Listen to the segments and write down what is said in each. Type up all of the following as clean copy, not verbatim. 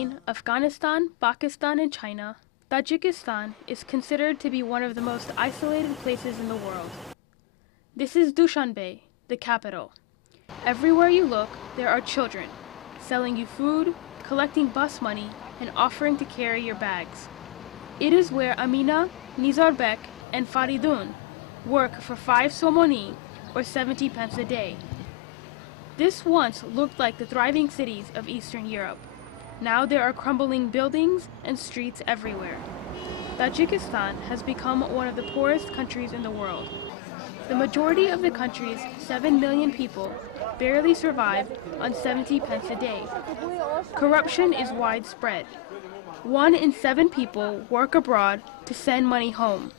between Afghanistan, Pakistan, and China, Tajikistan is considered to be one of the most isolated places in the world. This is Dushanbe, the capital. Everywhere you look, there are children, selling you food, collecting bus money, and offering to carry your bags. It is where Amina, Nizarbek, and Faridun work for 5 Somoni, or 70 pence a day. This once looked like the thriving cities of Eastern Europe. Now there are crumbling buildings and streets everywhere. Tajikistan has become one of the poorest countries in the world. The majority of the country's 7 million people barely survive on 70 pence a day. Corruption is widespread. 1 in 7 people work abroad to send money home.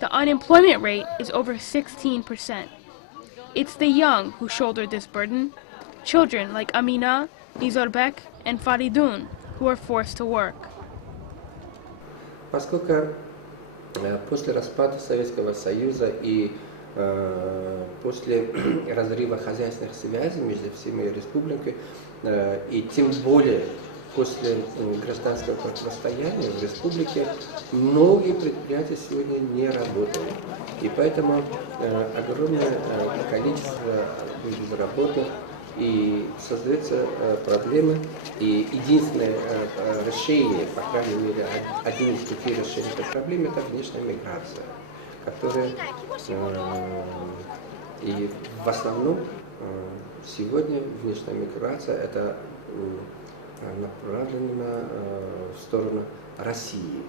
The unemployment rate is over 16%. It's the young who shoulder this burden, children like Amina, Nizarbek, and Faridun, who are forced to work. Поскольку после распада Советского Союза и после разрыва хозяйственных связей между всеми республиками, и тем более после гражданского противостояния в республике, многие предприятия сегодня не работают. И поэтому огромное количество безработных, и создаются проблемы. И единственное решение, по крайней мере, один из путей решения этой проблемы, это внешняя миграция, которая и в основном сегодня внешняя миграция это направлена в сторону России.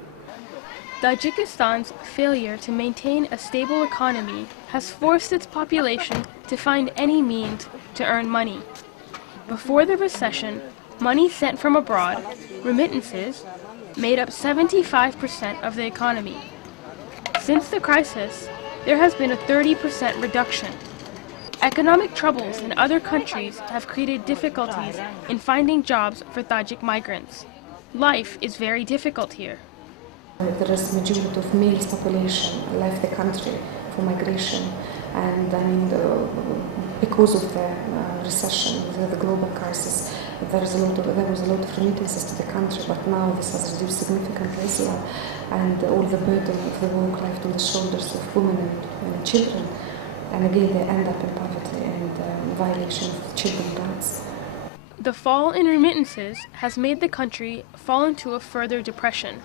Tajikistan's failure to maintain a stable economy has forced its population to find any means to earn money. Before the recession, money sent from abroad, remittances, made up 75% of the economy. Since the crisis, there has been a 30% reduction. Economic troubles in other countries have created difficulties in finding jobs for Tajik migrants. Life is very difficult here. There is a majority of male population left the country for migration, and I mean, because of the recession, the global crisis, there was a lot of remittances to the country, but now this has reduced significantly as well, and all the burden of the work left on the shoulders of women and children, and again they end up in poverty and violation of children's rights. The fall in remittances has made the country fall into a further depression.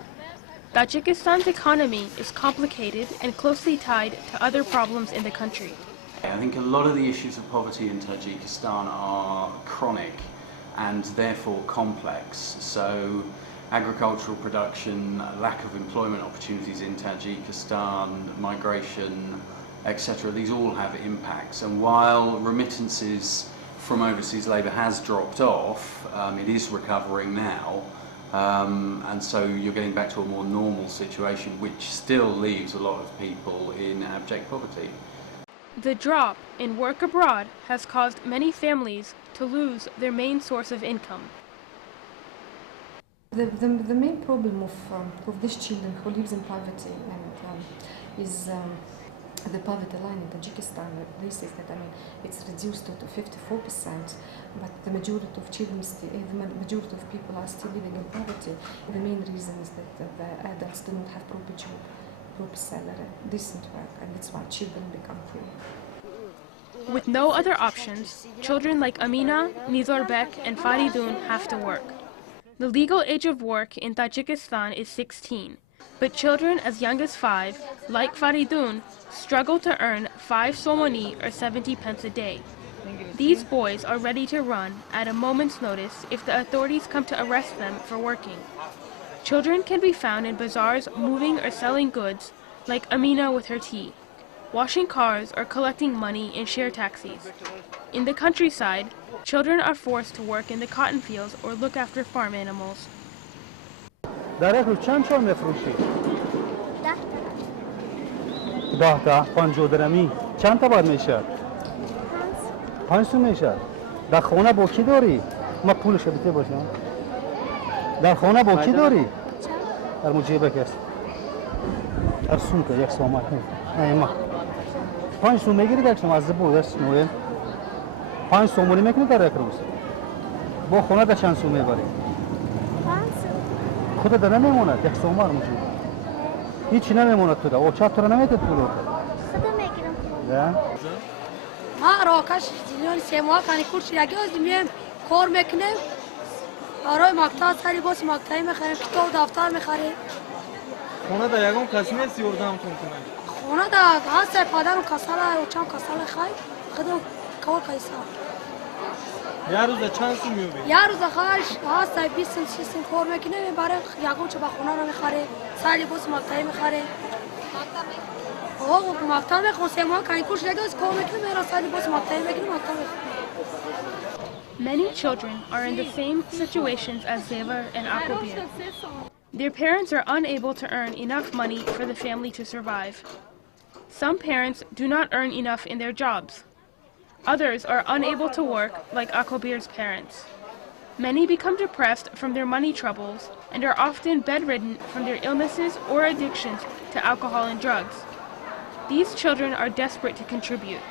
Tajikistan's economy is complicated and closely tied to other problems in the country. I think a lot of the issues of poverty in Tajikistan are chronic and therefore complex. So agricultural production, lack of employment opportunities in Tajikistan, migration, etc. These all have impacts. And while remittances from overseas labour has dropped off, it is recovering now. And so you're getting back to a more normal situation, which still leaves a lot of people in abject poverty. The drop in work abroad has caused many families to lose their main source of income. The main problem of these children who lives in poverty and is the poverty line in Tajikistan. They say that it's reduced to 54%, but the majority of children, the majority of people are still living in poverty. The main reason is that the adults do not have proper job, proper salary, decent work, and that's why children become poor. With no other options, children like Amina, Nizarbek, and Faridun have to work. The legal age of work in Tajikistan is 16, but children as young as 5, like Faridun, struggle to earn 5 Somoni or 70 pence a day. These boys are ready to run at a moment's notice if the authorities come to arrest them for working. Children can be found in bazaars moving or selling goods, like Amina with her tea, washing cars or collecting money in share taxis. In the countryside, children are forced to work in the cotton fields or look after farm animals. درک رو چند تا میفروشی؟ 10 تا 50 درمی چند تا باید میشه؟ 5 تا میشه. در خونه با کی داری؟ ما پولش بده باشم. در خونه با کی داری؟ در مجیبه کس. در سومه یک سومه. ما 5 سومه میگیری در شما از بودش نوعی. 5 سومونی میکنی در یک روز. با خونه در چند سومه باری؟ 5 خودت نمیمونه ده سومر موجود هیچی نمیمونه تو ده چهار تا نمیتد پولوت خدا میگیرم نه ما راکش زیلیون سه ماه کنی کورس یکی از میام کار میکنیم برای مقطع سری باز مقطعی میخریم کتاب دفتر میخریم خونه دا یگم کسی نیست یوردم کنه خونه دا هست پادر و کساله و چند کساله خواهی خودم کار کایسا یه روز چند سو میوبی؟ یه روز خواهش هست 20 سن 30 سن کار میکنیم برای یگم چه با خونه رو میخریم سری باز مقطعی میخریم مقطع میخوام سه ماه کنی کورس یکی از کار میکنیم میرا سری باز مقطعی میکنیم مقطع میخریم Many children are in the same situations as Zeva and Akobir. Their parents are unable to earn enough money for the family to survive. Some parents do not earn enough in their jobs. Others are unable to work, like Akobir's parents. Many become depressed from their money troubles and are often bedridden from their illnesses or addictions to alcohol and drugs. These children are desperate to contribute.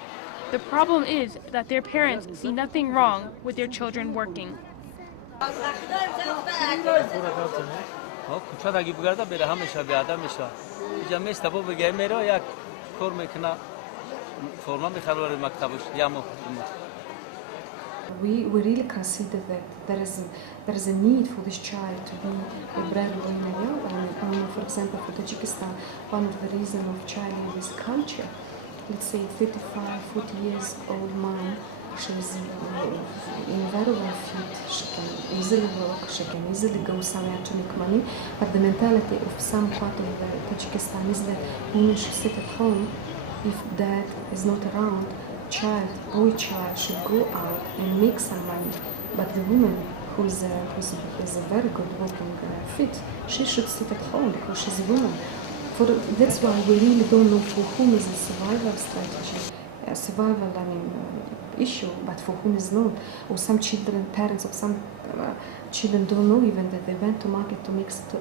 The problem is that their parents see nothing wrong with their children working. We really consider that there is a need for this child to be a breadwinner. For example, for Tajikistan, one of the reasons of child in this culture, let's say 35, 40 years old mom, she is very well fit, she can easily work, she can easily go somewhere to make money, but the mentality of some part of Tajikistan is that women should sit at home if dad is not around. Boy child should go out and make some money, but the woman who is a very good working fit, she should sit at home because she's a woman. That's why we really don't know for whom is a survival strategy, a survival issue, but for whom is not. Or some children, parents of some children don't know even that they went to market to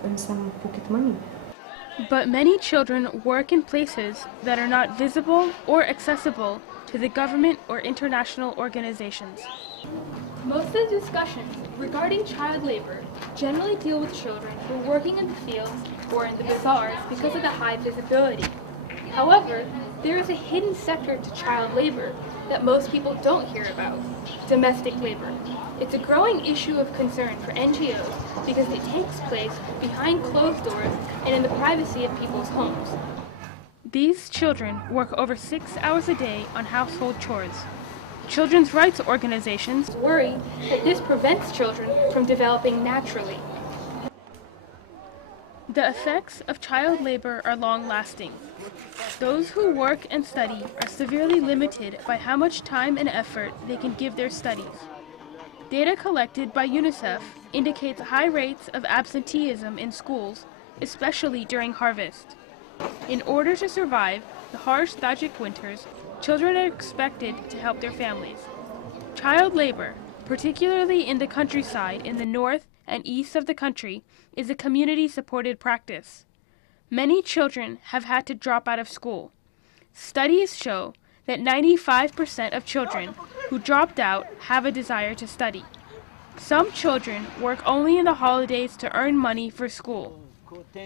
earn some pocket money. But many children work in places that are not visible or accessible to the government or international organizations. Most of the discussions regarding child labor generally deal with children who are working in the fields or in the bazaars because of the high visibility. However, there is a hidden sector to child labor that most people don't hear about: domestic labor. It's a growing issue of concern for NGOs because it takes place behind closed doors and in the privacy of people's homes. These children work over 6 hours a day on household chores. Children's rights organizations worry that this prevents children from developing naturally. The effects of child labor are long-lasting. Those who work and study are severely limited by how much time and effort they can give their studies. Data collected by UNICEF indicates high rates of absenteeism in schools, especially during harvest. In order to survive the harsh Tajik winters, children are expected to help their families. Child labor, particularly in the countryside in the north and east of the country, is a community-supported practice. Many children have had to drop out of school. Studies show that 95% of children who dropped out have a desire to study. Some children work only in the holidays to earn money for school.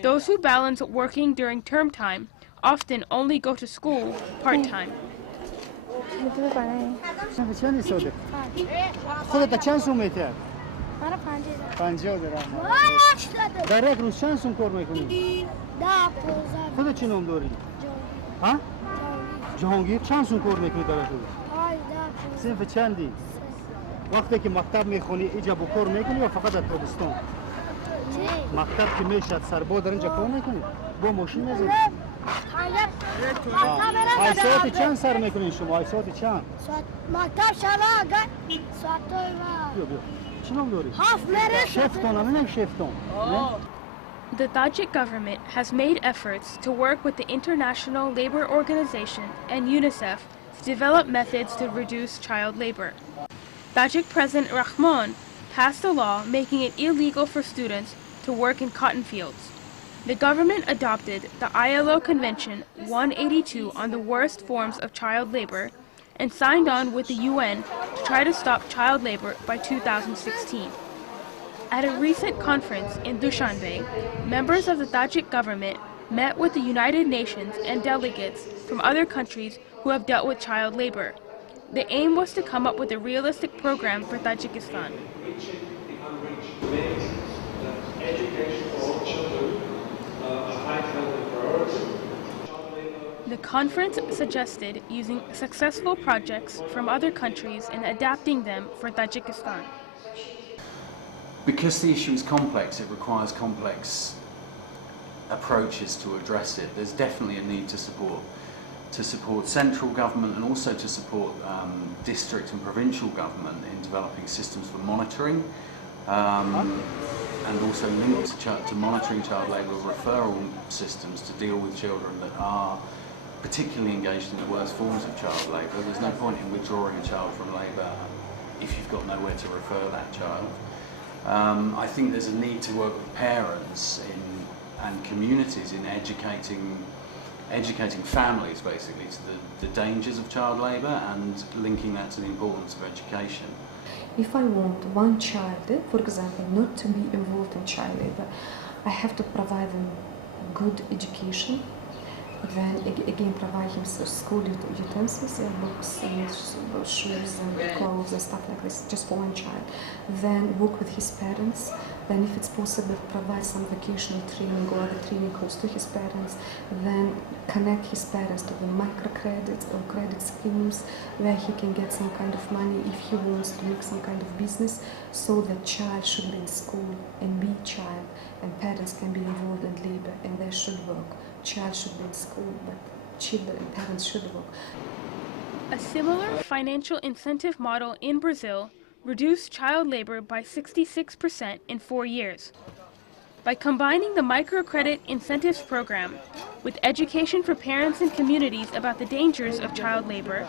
Those who balance working during term time often only go to school part-time. خودت چند سو میتر؟ من 50 درهم. در یک روز چند سو کار میکنی؟ 10 خودت چی نام داری؟ ها؟ جهانگیر چند سو کار میکنی در روز؟ صنف چندی؟ وقتی که مکتب میخونی اینجا با کار میکنی یا فقط در تابستان؟ مکتب که میشد سربا در اینجا کار میکنی؟ با ماشین میزنی؟ ای ساعت چند سر میکنین شما؟ ای ساعت چند؟ مکتب شما ساعت بیا چی نام داری؟ شفتون هم نیم شفتون. The Tajik government has made efforts to work with the International Labor Organization and UNICEF to develop methods to reduce child labor. Tajik President Rahman passed a law making it illegal for students to work in cotton fields. The government adopted the ILO Convention 182 on the worst forms of child labor and signed on with the UN to try to stop child labor by 2016. At a recent conference in Dushanbe, members of the Tajik government met with the United Nations and delegates from other countries who have dealt with child labor. The aim was to come up with a realistic program for Tajikistan. The conference suggested using successful projects from other countries and adapting them for Tajikistan. Because the issue is complex, it requires complex approaches to address it. There's definitely a need to support central government and also to support district and provincial government in developing systems for monitoring and also linked to monitoring child labour referral systems to deal with children that are particularly engaged in the worst forms of child labour. There's no point in withdrawing a child from labour if you've got nowhere to refer that child. I think there's a need to work with parents and communities in educating families basically to the dangers of child labour and linking that to the importance of education. If I want one child, for example, not to be involved in child labour, I have to provide them good education, then again provide him school utensils, books, and shoes and clothes and stuff like this, just for one child. Then work with his parents, then if it's possible provide some vocational training or other training course to his parents, then connect his parents to the microcredit or credit schemes where he can get some kind of money if he wants to make some kind of business, so that child should be in school and be child, and parents can be involved in labor and they should work. Child should be in school, but children and parents should work. A similar financial incentive model in Brazil reduced child labor by 66% in 4 years. By combining the microcredit incentives program with education for parents and communities about the dangers of child labor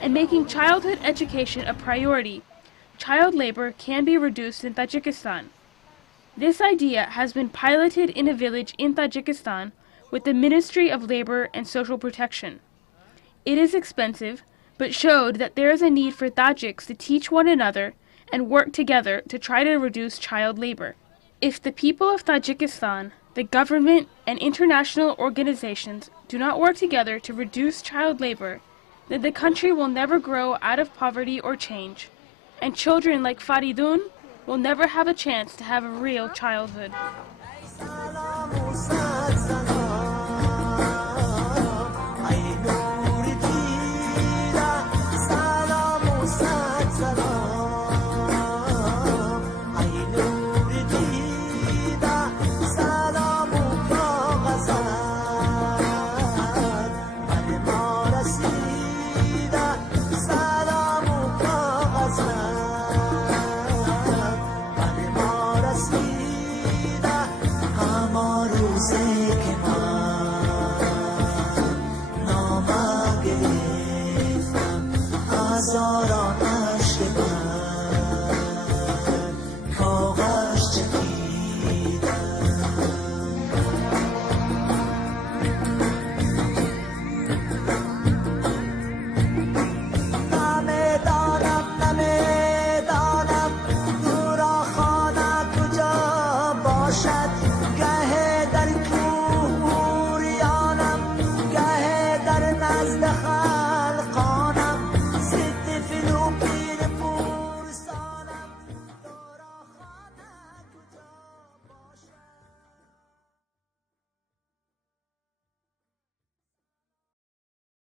and making childhood education a priority, child labor can be reduced in Tajikistan. This idea has been piloted in a village in Tajikistan with the Ministry of Labor and Social Protection. It is expensive, but showed that there is a need for Tajiks to teach one another and work together to try to reduce child labor. If the people of Tajikistan, the government, and international organizations do not work together to reduce child labor, then the country will never grow out of poverty or change, and children like Faridun will never have a chance to have a real childhood. Say